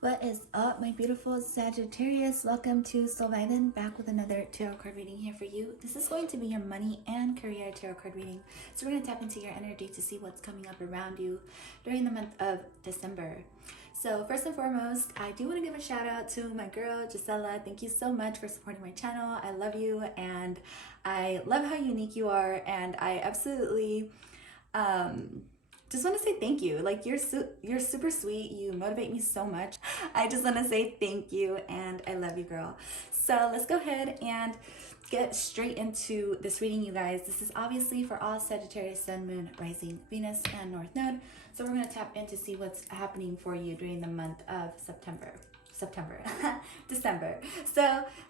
What is up, my beautiful Sagittarius? Welcome to 𝒶𝑔𝓆𝓈, back with another tarot card reading here for you. This is going to be your money and career tarot card reading. So we're going to tap into your energy to see what's coming up around you during the month of December. So first and foremost, I do want to give a shout out to my girl, Gisela. Thank you so much for supporting my channel. I love you and I love how unique you are, and I absolutely just want to say thank you. Like, you're super sweet. You motivate me so much. I just want to say thank you and I love you, girl. So let's go ahead and get straight into this reading, you guys. This is obviously for all Sagittarius, Sun, Moon, Rising, Venus, and North Node. So we're going to tap in to see what's happening for you during the month of December. So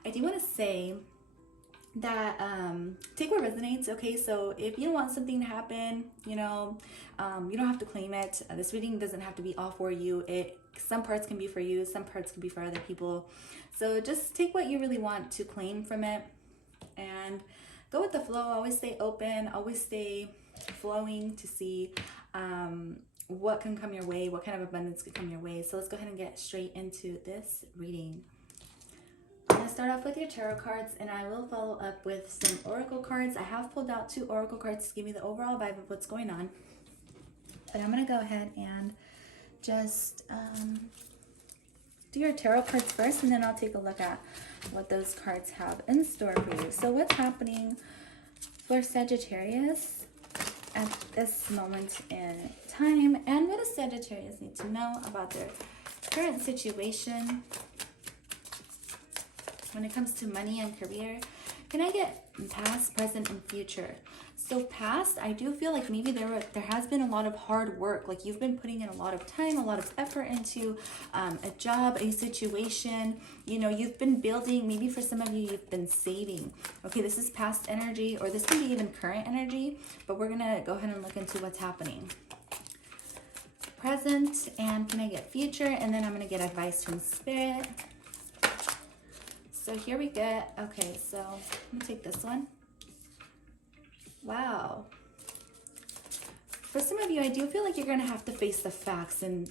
I do want to say that take what resonates. Okay, so if you want something to happen, you don't have to claim it. This reading doesn't have to be all for you. Some parts can be for you, some parts can be for other people. So just take what you really want to claim from it and go with the flow. Always stay open, always stay flowing to see what can come your way, what kind of abundance can come your way. So let's go ahead and get straight into this reading. I'm going to start off with your tarot cards, and I will follow up with some oracle cards. I have pulled out 2 oracle cards to give me the overall vibe of what's going on. But I'm going to go ahead and just do your tarot cards first, and then I'll take a look at what those cards have in store for you. So what's happening for Sagittarius at this moment in time, and what does Sagittarius need to know about their current situation when it comes to money and career? Can I get past, present, and future? So past, I do feel like maybe there has been a lot of hard work. Like, you've been putting in a lot of time, a lot of effort into a job, a situation. You've been building. Maybe for some of you, you've been saving. Okay, this is past energy, or this can be even current energy, but we're gonna go ahead and look into what's happening. Present, and can I get future? And then I'm gonna get advice from Spirit. So here we get, okay, so I'm gonna take this one. Wow. For some of you, I do feel like you're gonna have to face the facts in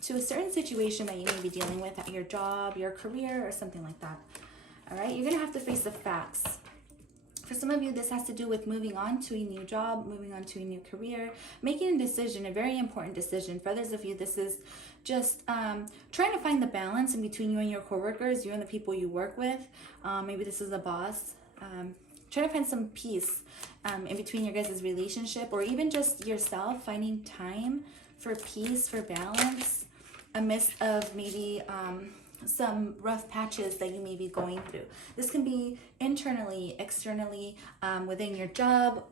to a certain situation that you may be dealing with at your job, your career, or something like that. All right, you're gonna have to face the facts. For some of you, this has to do with moving on to a new job, moving on to a new career, making a decision, a very important decision. For others of you, this is just trying to find the balance in between you and your coworkers, you and the people you work with. Maybe this is a boss. Try to find some peace in between your guys' relationship, or even just yourself, finding time for peace, for balance, amidst of maybe some rough patches that you may be going through. This can be internally, externally, within your job,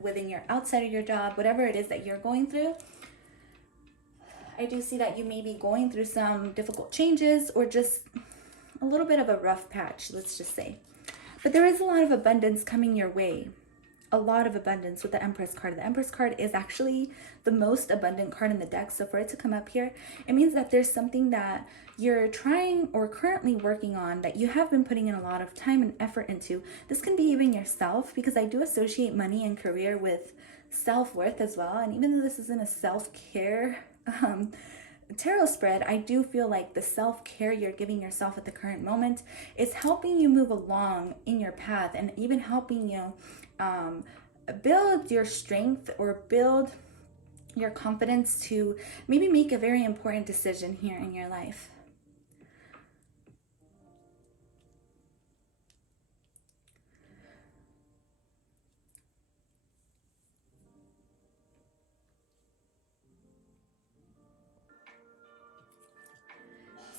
outside of your job, whatever it is that you're going through. I do see that you may be going through some difficult changes, or just a little bit of a rough patch, let's just say. But there is a lot of abundance coming your way. A lot of abundance with the Empress card. The Empress card is actually the most abundant card in the deck. So for it to come up here, it means that there's something that you're trying or currently working on that you have been putting in a lot of time and effort into. This can be even yourself, because I do associate money and career with self-worth as well. And even though this isn't a self-care tarot spread, I do feel like the self-care you're giving yourself at the current moment is helping you move along in your path, and even helping you build your strength or build your confidence to maybe make a very important decision here in your life.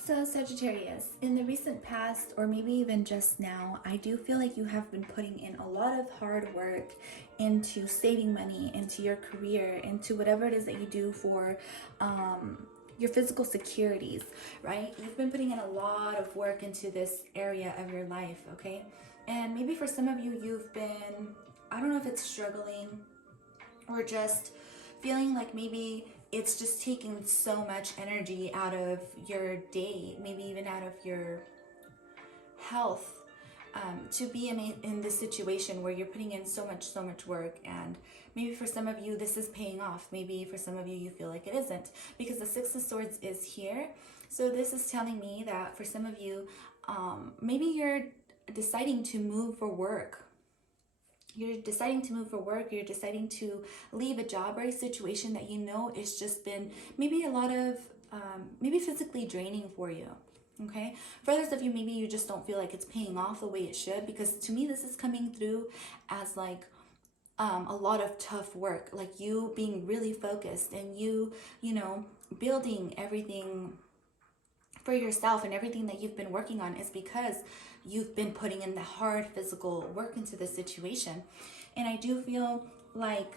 So Sagittarius, in the recent past, or maybe even just now, I do feel like you have been putting in a lot of hard work into saving money, into your career, into whatever it is that you do for your physical securities, right? You've been putting in a lot of work into this area of your life, okay? And maybe for some of you, you've been, I don't know if it's struggling or just feeling like maybe it's just taking so much energy out of your day, maybe even out of your health. to be in this situation where you're putting in so much work, and maybe for some of you this is paying off. Maybe for some of you feel like it isn't, because the Six of Swords is here. So this is telling me that for some of you, maybe you're deciding to move for work. You're deciding to move for work. You're deciding to leave a job or a situation that you know it's just been maybe a lot of maybe physically draining for you. Okay, for others of you, maybe you just don't feel like it's paying off the way it should, because to me this is coming through as like a lot of tough work, like you being really focused and you know, building everything for yourself, and everything that you've been working on is because you've been putting in the hard physical work into the situation. And I do feel like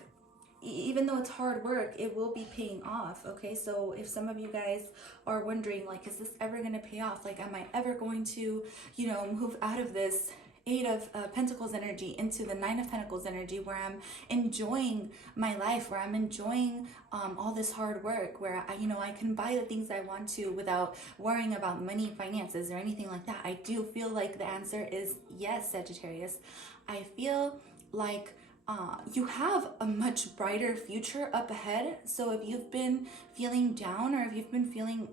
even though it's hard work, it will be paying off. Okay, so if some of you guys are wondering, like, is this ever going to pay off? Like, am I ever going to, you know, move out of this Eight of Pentacles energy into the Nine of Pentacles energy, where I'm enjoying my life, where I'm enjoying all this hard work, where you know, I can buy the things I want to without worrying about money, finances, or anything like that? I do feel like the answer is yes, Sagittarius. I feel like you have a much brighter future up ahead. So if you've been feeling down, or if you've been feeling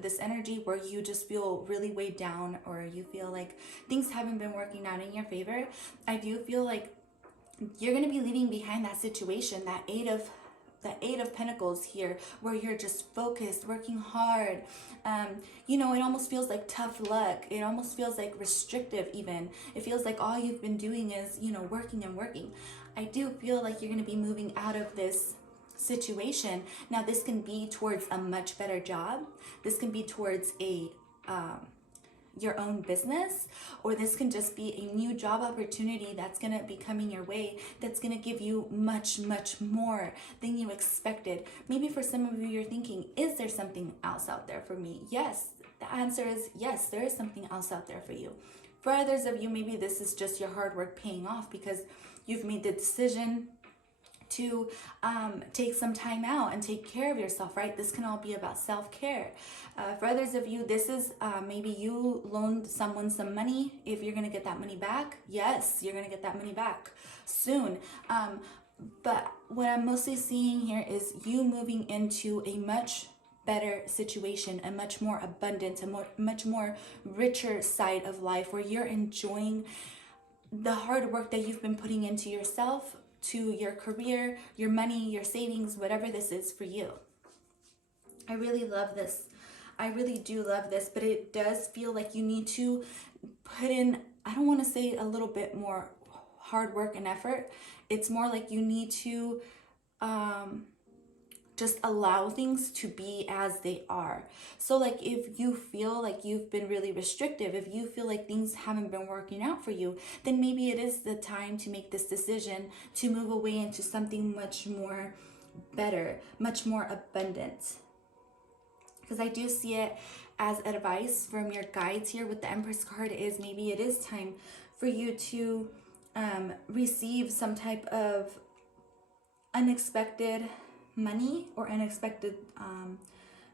this energy where you just feel really weighed down, or you feel like things haven't been working out in your favor, I do feel like you're going to be leaving behind that situation, that Eight of Pentacles here, where you're just focused, working hard. You know, it almost feels like tough luck. It almost feels like restrictive even. It feels like all you've been doing is, you know, working and working. I do feel like you're going to be moving out of this situation. Now, this can be towards a much better job. This can be towards a your own business, or this can just be a new job opportunity that's going to be coming your way, that's going to give you much more than you expected. Maybe for some of you, you're thinking, is there something else out there for me? Yes, the answer is yes, there is something else out there for you. For others of you, maybe this is just your hard work paying off, because you've made the decision to take some time out and take care of yourself, right? This can all be about self-care. For others of you, this is maybe you loaned someone some money. If you're going to get that money back, yes, you're going to get that money back soon. But what I'm mostly seeing here is you moving into a much better situation, a much more abundant, much more richer side of life, where you're enjoying the hard work that you've been putting into yourself, to your career, your money, your savings, whatever this is for you. I really love this. I really do love this, but it does feel like you need to put in, I don't want to say a little bit more hard work and effort. It's more like you need to just allow things to be as they are. So like if you feel like you've been really restrictive, if you feel like things haven't been working out for you, then maybe it is the time to make this decision to move away into something much more better, much more abundant. Because I do see it as advice from your guides here with the Empress card, is maybe it is time for you to receive some type of unexpected money or unexpected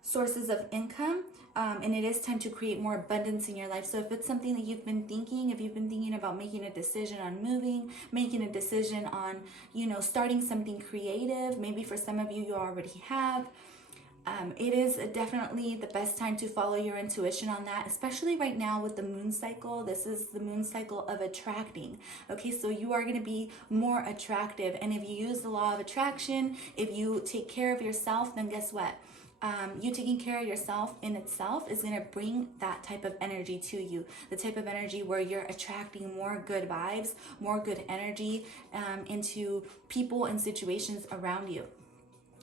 sources of income, and it is time to create more abundance in your life. So if it's something that you've been thinking, if you've been thinking about making a decision on moving, making a decision on, you know, starting something creative, maybe for some of you, you already have, it is definitely the best time to follow your intuition on that, especially right now with the moon cycle. This is the moon cycle of attracting. Okay, so you are going to be more attractive. And if you use the law of attraction, if you take care of yourself, then guess what? You taking care of yourself in itself is going to bring that type of energy to you. The type of energy where you're attracting more good vibes, more good energy into people and situations around you.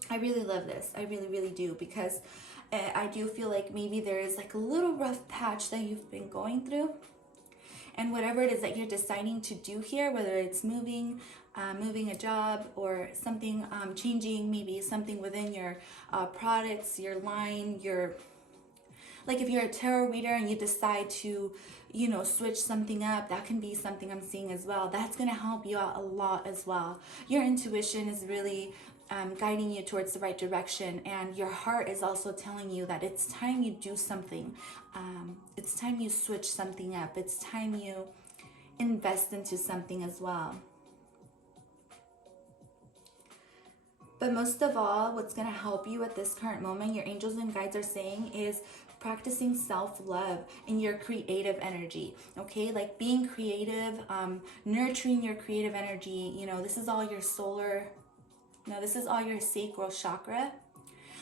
I really love this. I really do, because I do feel like maybe there is like a little rough patch that you've been going through. And whatever it is that you're deciding to do here, whether it's moving a job, or something, changing maybe something within your products, your line, like if you're a tarot reader and you decide to, you know, switch something up, that can be something I'm seeing as well. That's going to help you out a lot as well. Your intuition is really guiding you towards the right direction, and your heart is also telling you that it's time you do something. It's time you switch something up. It's time you invest into something as well. But most of all, what's going to help you at this current moment, your angels and guides are saying, is practicing self-love in your creative energy. Okay, like being creative, nurturing your creative energy. You know, this is all your solar, no, this is all your sacral chakra.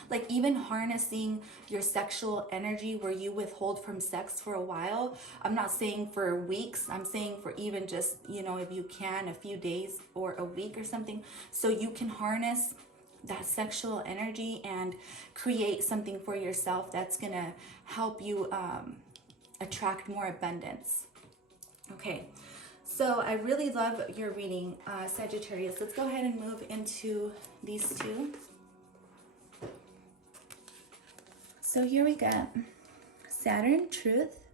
Like even harnessing your sexual energy where you withhold from sex for a while. I'm not saying for weeks, I'm saying for even just, you know, if you can, a few days or a week or something, so you can harness that sexual energy and create something for yourself that's gonna help you attract more abundance. Okay, so I really love your reading, Sagittarius. Let's go ahead and move into these two. So here we got Saturn, Truth,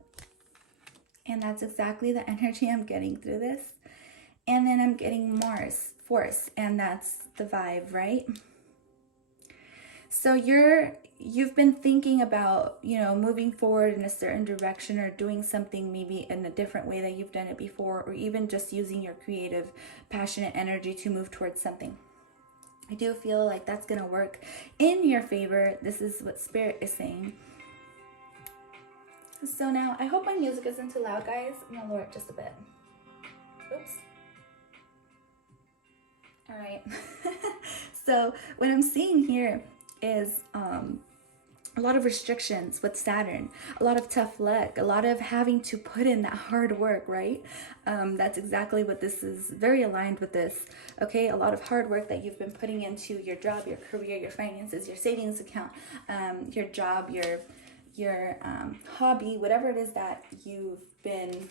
and that's exactly the energy I'm getting through this. And then I'm getting Mars, Force, and that's the vibe, right? So you've been thinking about, you know, moving forward in a certain direction or doing something maybe in a different way that you've done it before, or even just using your creative, passionate energy to move towards something. I do feel like that's going to work in your favor. This is what Spirit is saying. So now, I hope my music isn't too loud, guys. I'm going to lower it just a bit. Oops. All right. So what I'm seeing here is a lot of restrictions with Saturn, a lot of tough luck, a lot of having to put in that hard work, right? That's exactly what this is, very aligned with this, okay? A lot of hard work that you've been putting into your job, your career, your finances, your savings account, your job, your hobby, whatever it is that you've been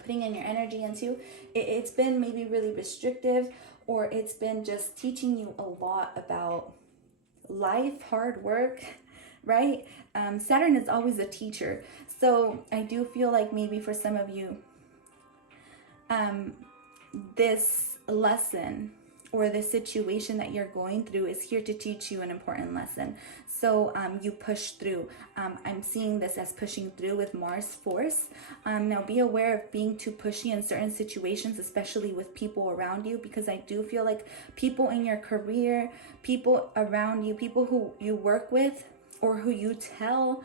putting in your energy into. It's been maybe really restrictive, or it's been just teaching you a lot about life, hard work, right? Saturn is always a teacher. So I do feel like maybe for some of you, this lesson or the situation that you're going through is here to teach you an important lesson. So you push through. I'm seeing this as pushing through with Mars Force. Now be aware of being too pushy in certain situations, especially with people around you, because I do feel like people in your career, people around you, people who you work with or who you tell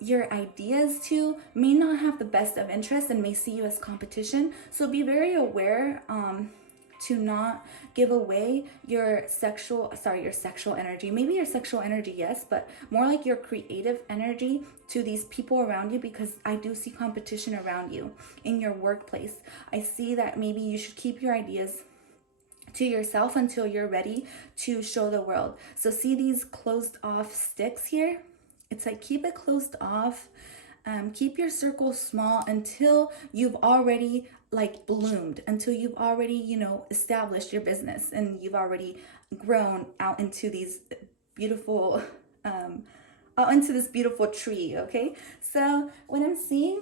your ideas to may not have the best of interest and may see you as competition. So be very aware to not give away your sexual energy. Maybe your sexual energy, yes, but more like your creative energy to these people around you, because I do see competition around you in your workplace. I see that maybe you should keep your ideas to yourself until you're ready to show the world. So see these closed off sticks here? It's like keep it closed off. Keep your circle small until you've already like bloomed, until you've already, you know, established your business and you've already grown out into these beautiful, out into this beautiful tree, okay? So what I'm seeing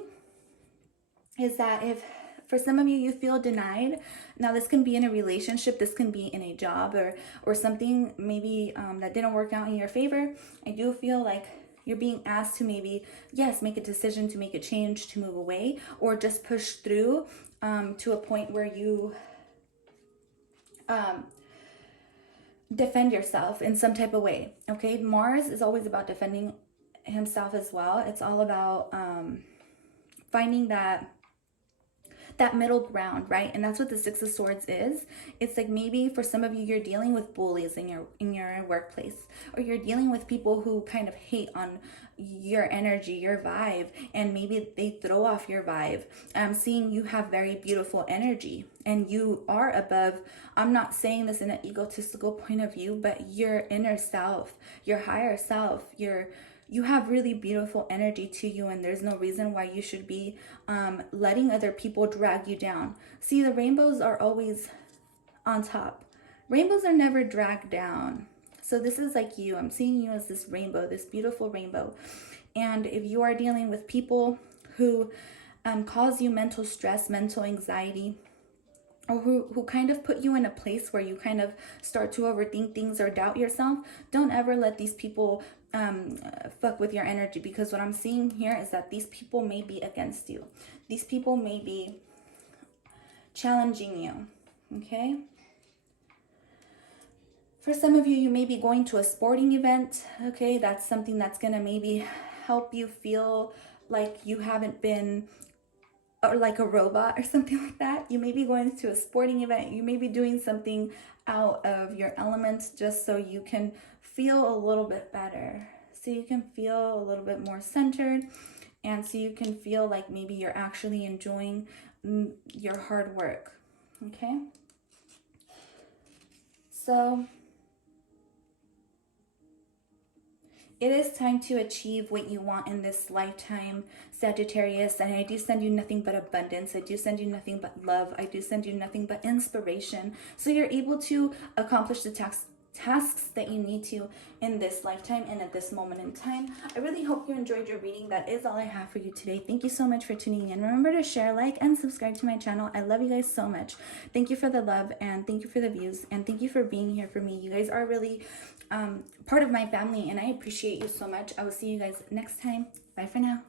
is that if for some of you, you feel denied, now this can be in a relationship, this can be in a job or something maybe that didn't work out in your favor. I do feel like you're being asked to maybe, yes, make a decision to make a change, to move away, or just push through to a point where you defend yourself in some type of way, okay? Mars is always about defending himself as well. It's all about finding that middle ground, right? And that's what the Six of Swords is. It's like maybe for some of you, you're dealing with bullies in your workplace, or you're dealing with people who kind of hate on your energy, your vibe, and maybe they throw off your vibe. I'm seeing you have very beautiful energy and you are above. I'm not saying this in an egotistical point of view, but your inner self, your higher self, you have really beautiful energy to you, and there's no reason why you should be letting other people drag you down. See, the rainbows are always on top. Rainbows are never dragged down. So this is like you. I'm seeing you as this rainbow, this beautiful rainbow. And if you are dealing with people who cause you mental stress, mental anxiety, or who kind of put you in a place where you kind of start to overthink things or doubt yourself, don't ever let these people fuck with your energy, because what I'm seeing here is that these people may be against you. These people may be challenging you, okay? For some of you, you may be going to a sporting event, okay? That's something that's gonna maybe help you feel like you haven't been, or like a robot or something like that. You may be going to a sporting event. You may be doing something out of your element just so you can feel a little bit better. So you can feel a little bit more centered, and so you can feel like maybe you're actually enjoying your hard work, okay? So it is time to achieve what you want in this lifetime, Sagittarius. And I do send you nothing but abundance. I do send you nothing but love. I do send you nothing but inspiration. So you're able to accomplish the tasks that you need to in this lifetime and at this moment in time. I really hope you enjoyed your reading. That is all I have for you today. Thank you so much for tuning in. Remember to share, like, and subscribe to my channel. I love you guys so much. Thank you for the love, and thank you for the views, and thank you for being here for me. You guys are really part of my family, and I appreciate you so much. I will see you guys next time. Bye for now.